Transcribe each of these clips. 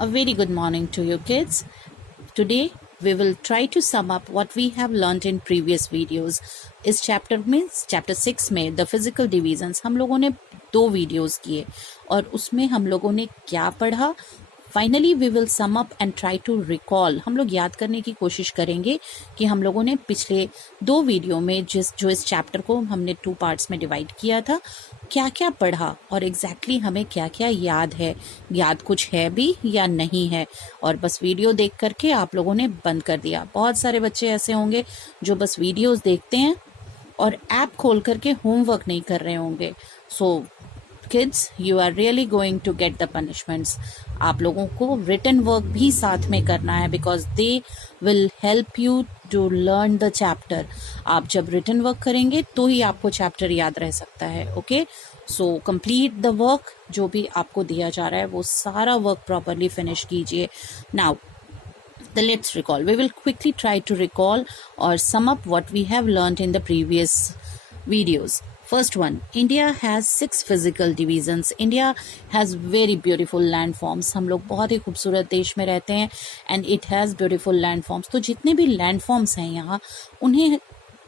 A very good morning to you kids. Today we will try to sum up what we have learnt in previous videos. इस chapter में chapter 6 में the physical divisions हम लोगों ने 2 videos किए और उसमें हम लोगों ने क्या पढ़ा. Finally we will sum up and try to recall. हम लोग याद करने की कोशिश करेंगे कि हम लोगों ने पिछले 2 वीडियो में जो इस चैप्टर को हमने 2 पार्ट्स में डिवाइड किया था, क्या क्या पढ़ा और एग्जैक्टली हमें क्या क्या याद है, याद कुछ है भी या नहीं है. और बस वीडियो देख करके आप लोगों ने बंद कर दिया. बहुत सारे बच्चे ऐसे होंगे जो बस वीडियोस देखते हैं और ऐप खोल करके होमवर्क नहीं कर रहे होंगे. So kids, you are really going to get the punishments. आप लोगों को रिटन वर्क भी साथ में करना है because they will help you to learn the chapter. आप जब रिटन वर्क करेंगे तो ही आपको चैप्टर याद रह सकता है. Okay, so complete the work. जो भी आपको दिया जा रहा है वो सारा वर्क प्रॉपरली फिनिश कीजिए. Now let's recall. We will quickly try to recall or sum up what we have learned in the previous videos. First one, India has 6 physical divisions. India has very beautiful landforms. हम लोग बहुत ही खूबसूरत देश में रहते हैं and it has beautiful landforms. तो जितने भी landforms हैं यहाँ, उन्हें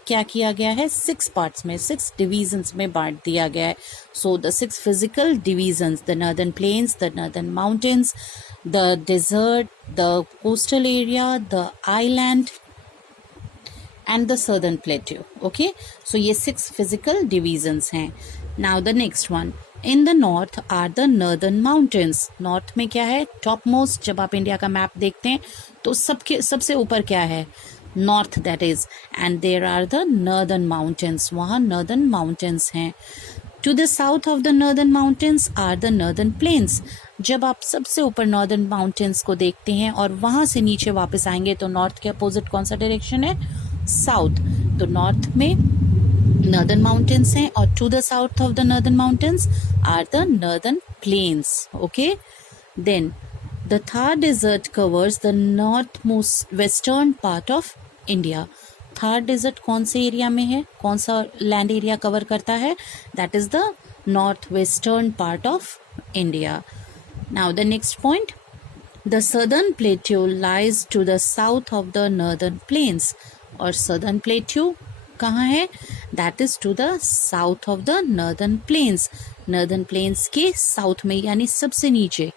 क्या किया गया है, 6 पार्ट्स में, 6 डिवीजन्स में बांट दिया गया है. So the 6 physical divisions, the northern plains, the northern mountains, the desert, the coastal area, the island and the southern plateau. Okay, so ये 6 physical divisions हैं. Now the next one, in the north are the northern mountains. north में क्या है, top most. जब आप India का map देखते हैं तो सबसे ऊपर क्या है, north that is, and there are the northern mountains. वहाँ नॉर्दर्न माउंटेन्स हैं. To the south of the northern mountains are the northern plains. जब आप सबसे ऊपर नॉर्दर्न माउंटेन्स को देखते हैं और वहाँ से नीचे वापस आएंगे तो नॉर्थ के अपोजिट कौन सा डायरेक्शन है, साउथ. तो नॉर्थ में नॉर्दर्न माउंटेन्स हैं और to the south of the northern mountains are the northern plains. Okay, then the Thar desert covers the north most western part of India. Thar desert कौन से एरिया में है, कौन सा लैंड एरिया कवर करता है, that is the north western part of India. Now the next point, the southern plateau lies to the south of the northern plains. और southern plateau कहाँ है, that is to the south of the northern plains. Northern plains के south में, यानी सबसे नीचे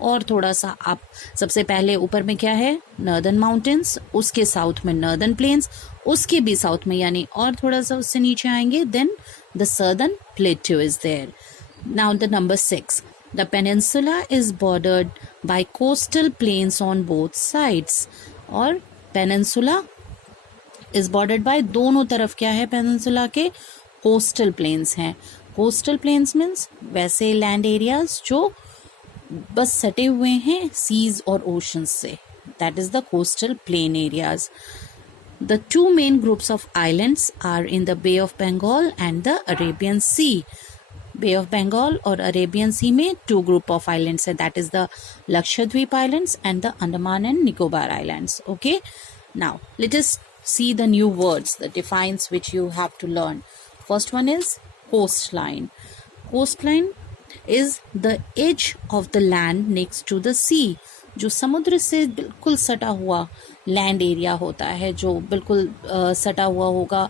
और थोड़ा सा आप, सबसे पहले ऊपर में क्या है, नॉर्दर्न माउंटेन्स, उसके साउथ में नॉर्दर्न प्लेन्स, उसके भी साउथ में यानी और थोड़ा सा उससे नीचे आएंगे, then the southern plateau is there. Now the number 6, the peninsula is bordered by coastal plains on both sides. और पेनिनसुला इज बॉर्डर्ड बाय, दोनों तरफ क्या है पेनिनसुला के, कोस्टल प्लेन्स हैं. कोस्टल प्लेन्स मीन्स वैसे लैंड एरियाज जो बस सटे हुए हैं सीज और ओशंस से, that is the coastal plain areas. The 2 main groups of islands are in the bay of Bengal and the Arabian sea. Bay of Bengal और अरेबियन सी में 2 ग्रुप ऑफ आइलैंड्स है, that is the Lakshadweep islands and the Andaman and Nicobar islands. Okay, now let us see the new words, the defines which you have to learn. First one is coastline. Coastline is the edge of the land next to the sea. जो समुद्र से बिल्कुल सटा हुआ land area होता है, जो बिल्कुल सटा हुआ होगा,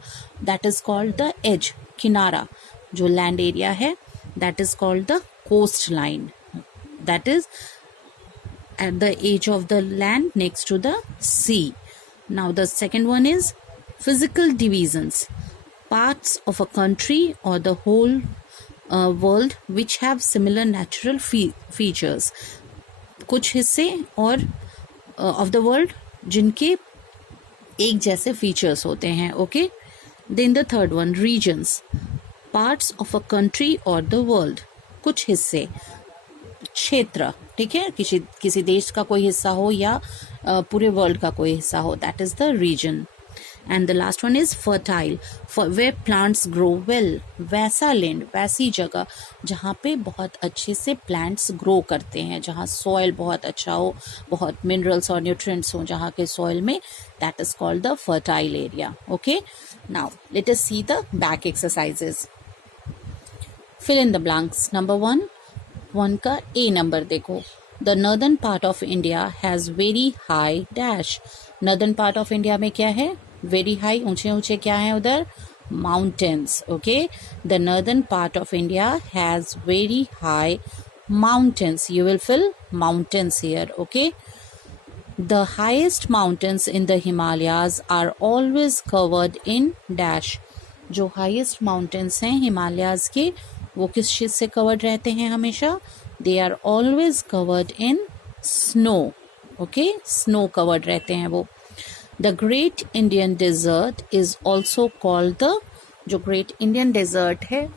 that is called the edge, किनारा. जो लैंड एरिया है that is called the coastline. That is at the edge of the land next to the sea. Now the second one is physical divisions, parts of a country or the whole world which have similar natural features. कुछ हिस्से और of the world जिनके एक जैसे features होते हैं. Okay, then the third one, regions, parts of a country or the world. कुछ हिस्से, क्षेत्र, ठीक है, किसी देश का कोई हिस्सा हो या पूरे वर्ल्ड का कोई हिस्सा हो, that is the region. And the last one is fertile, where plants grow well. वैसा लैंड, वैसी जगह जहाँ पे बहुत अच्छे से प्लांट्स ग्रो करते हैं, जहाँ सॉइल बहुत अच्छा हो, बहुत मिनरल्स और न्यूट्रिएंट्स हो जहाँ के सॉइल में, that is called the fertile area. Okay, now let us see the back exercises. Fill in the blanks. Number 1 का ए नंबर देखो, The northern part of India has very high dash. Northern part of India में क्या है? Very high, ऊंचे ऊंचे क्या है उधर? Mountains. Okay, the northern part of India has very high mountains. You will fill mountains here. Okay, the highest mountains in the Himalayas are always covered in dash. जो highest mountains हैं हिमालयाज के वो किस चीज़ से covered रहते हैं हमेशा? They are always covered in snow. Okay, snow covered रहते हैं वो. The Great Indian Desert is also called the, जो Great Indian Desert है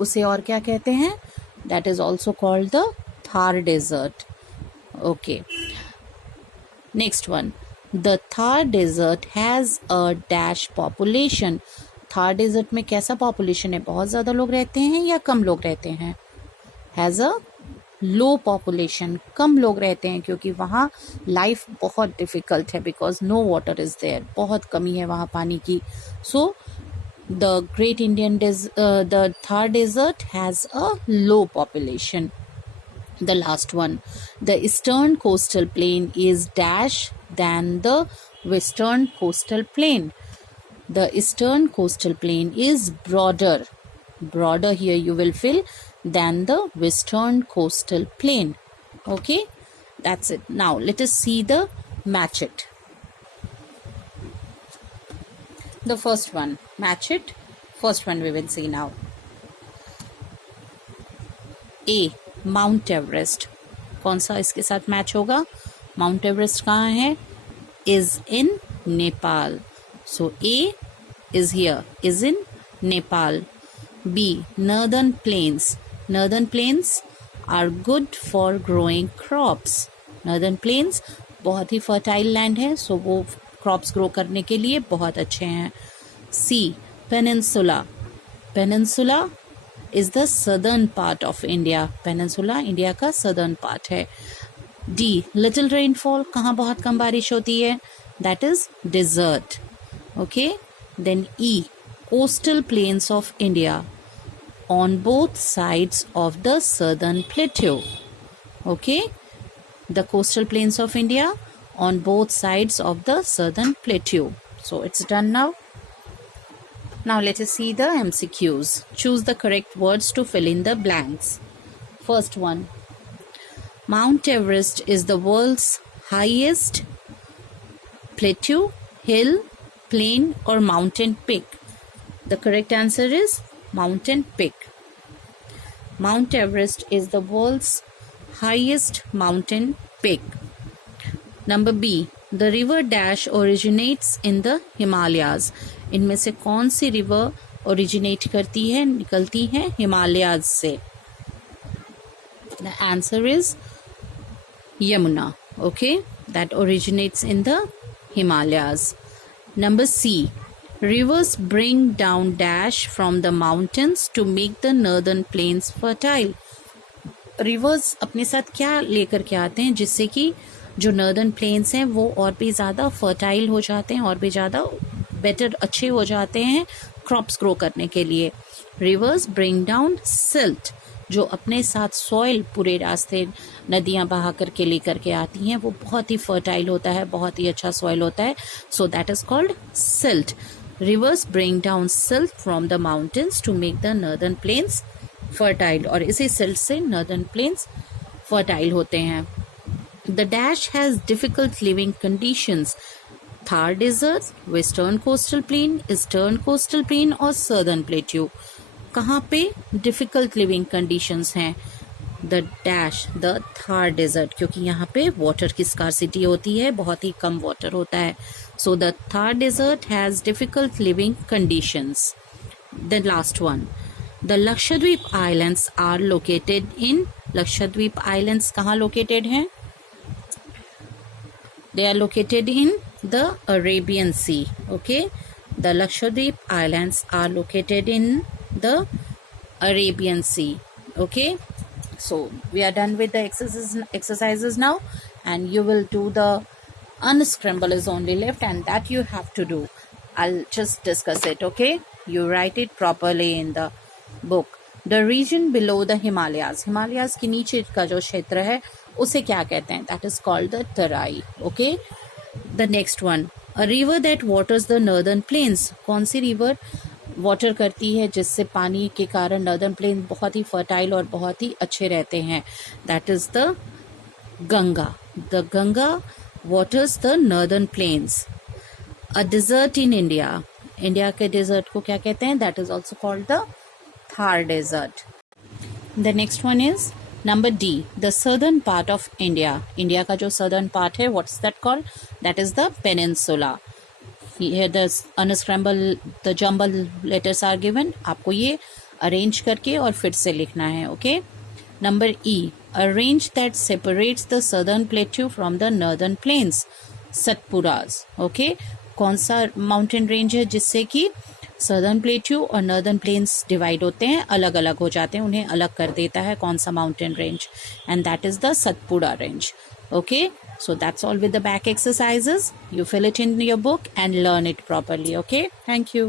उसे और क्या कहते हैं? That is also called the Thar Desert. Okay. Next one. The Thar Desert has a dash population. Thar Desert में कैसा population है? बहुत ज़्यादा लोग रहते हैं या कम लोग रहते हैं? Has a लो पॉपुलेशन, कम लोग रहते हैं क्योंकि वहाँ लाइफ बहुत डिफ़िकल्ट है because no water is there, बहुत कमी है वहाँ पानी की. So the great Indian the Thar desert has a low population. The last one. The eastern coastal plain is dash than the western coastal plain. The eastern coastal plain is broader. Broader here you will fill than the western coastal plain. Okay, that's it. Now let us see the match it. The first one, match it. First one we will see now. A, Mount Everest. कौन सा इसके साथ match होगा? Mount Everest कहाँ है? Is in Nepal. So A is here, is in Nepal. B, Northern Plains. Northern Plains are good for growing crops. Northern Plains बहुत ही fertile land है, so वो crops grow करने के लिए बहुत अच्छे हैं. C, Peninsula. Peninsula is the southern part of India. Peninsula India का southern part है. D, Little rainfall. कहाँ बहुत कम बारिश होती है? That is desert. Okay. Then E, Coastal plains of India on both sides of the southern plateau. Okay, the coastal plains of India on both sides of the southern plateau. So it's done now. Now let us see the MCQs. Choose the correct words to fill in the blanks. First one. Mount Everest is the world's highest plateau, hill, plain or mountain peak. The correct answer is mountain peak. Mount Everest is the world's highest mountain peak. Number B. The river dash originates in the Himalayas. इनमें से कौन सी river originate करती है, निकलती है Himalayas से? The answer is Yamuna. Okay, that originates in the Himalayas. Number C. Rivers bring down dash from the mountains to make the northern plains fertile. Rivers अपने साथ क्या लेकर के आते हैं जिससे कि जो नॉर्दर्न प्लेन्स हैं वो और भी ज़्यादा फर्टाइल हो जाते हैं, और भी ज़्यादा बेटर अच्छे हो जाते हैं क्रॉप्स ग्रो करने के लिए. रिवर्स ब्रिंग डाउन सिल्ट, जो अपने साथ सॉइल पूरे रास्ते नदियाँ बहा करके लेकर के आती हैं, वो बहुत ही फर्टाइल होता है, बहुत ही अच्छा सॉइल होता है. So that is called silt. Rivers bring down silt from the mountains to make the northern plains fertile, और इसी silt से northern plains fertile होते हैं. The dash has difficult living conditions. Thar Desert, Western Coastal Plain, Eastern Coastal Plain और Southern Plateau. कहाँ पे difficult living conditions हैं? The dash, the Thar Desert, क्योंकि यहाँ पे water की scarcity होती है, बहुत ही कम water होता है. So the Thar Desert has difficult living conditions. The last one. The Lakshadweep Islands are located in, Lakshadweep Islands कहाँ located हैं? They are located in the Arabian Sea. Okay, the Lakshadweep Islands are located in the Arabian Sea. Okay, so we are done with the exercises now, and you will do the unscramble is only left, and that you have to do. I'll just discuss it. Okay, you write it properly in the book. The region below the Himalayas, Himalayas के नीचे का जो क्षेत्र है उसे क्या कहते हैं? That is called the Terai. Okay, the next one, a river that waters the northern planes. कौन सी रिवर वाटर करती है जिससे पानी के कारण नॉर्दर्न प्लेन बहुत ही फर्टाइल और बहुत ही अच्छे रहते हैं? That is the Ganga. The Ganga waters the northern plains. A desert in India. India के डेजर्ट को क्या कहते हैं? That is also called the Thar desert. The next one is number D, the southern part of India. India का जो southern part है, what's that called? That is the peninsula. Here the unscramble the jumble letters are given. आपको ये arrange करके और फिर से लिखना है. Okay, number E, a range that separates the southern plateau from the northern plains. Satpuras. Okay, कौन सा माउंटेन रेंज है जिससे कि सदर्न प्लेट्यू और नॉर्दर्न प्लेन्स डिवाइड होते हैं, अलग अलग हो जाते हैं, उन्हें अलग कर देता है कौन सा mountain range? And that is the Satpura range. Okay, so that's all with the back exercises. You fill it in your book and learn it properly. Okay, thank you.